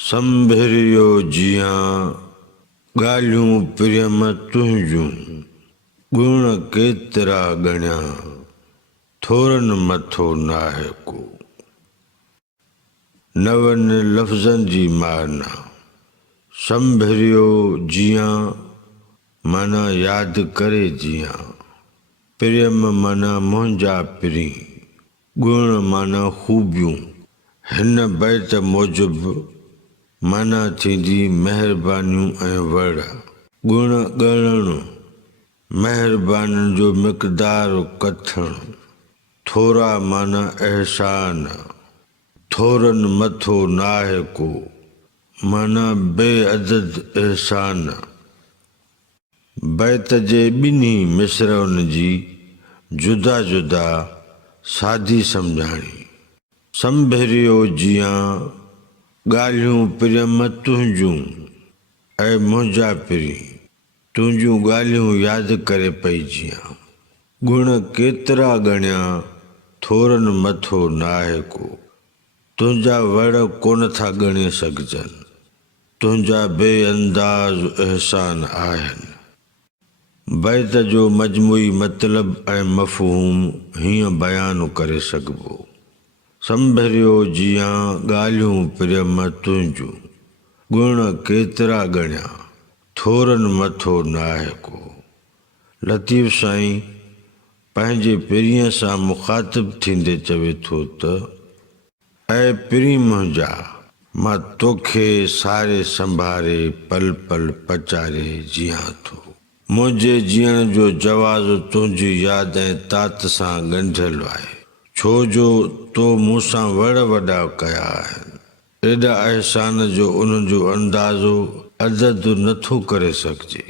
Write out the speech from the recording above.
संभरियो जिया गालियों प्रियम तुझूं गुण केतरा गण्या थोरन मथो नाहे को। नवन लफ्ज़न जी मारना। संभरियो जिया माना याद करे जिया, प्रियम माना मुंहिंजा पिरी, गुण माना खूबियूं। हिन बैत मूजिब माना थींदी मेहरबानियूं ऐं वड़। गुण ॻणणु मेहरबानी जो मिक़दार कथण। थोरा माना एहसान, थोरन मथो नाहे को माना बेअदद एहसान। बैत जे ॿिन्ही मिसरनि जी जुदा जुदा सादी सम्झाणी। संभरियो जिया ॻाल्हियूं प्रियम तुंहिंजूं, ऐं मुंहिंजा पिरी तुंहिंजूं ॻाल्हियूं यादि करे पई जिया। गुण केतिरा ॻणिया थोरन मथो नाहे को। तुंहिंजा वड़ कोन था ॻणे सघजनि, तुंहिंजा बेअंदाज़ एहसान आहिनि। बैत जो मजमूई मतिलब ऐं मफ़हूम हीअं बयानु करे सघिबो। संभरियो जिया ॻाल्हियूं प्रियम तुंहिंजूं, गुण केतिरा ॻणिया थोरन मथो नाहे को। लतीफ़ साईं पंहिंजे पिरीअ सां मुख़ातिब थींदे चवे थो त ऐं पिरी मुंहिंजा मां तोखे सारे संभारे पल पल पचारे जियां थो। मुंहिंजे जीअण जो जवाज़ तुंहिंजी यादि ऐं तात सां ॻंढियलु आहे, छो जो तो मूंसां वड़ वॾा कया आहिनि। एॾा अहसान जो उन्हनि जो अंदाज़ो अदद नथो करे सघिजे।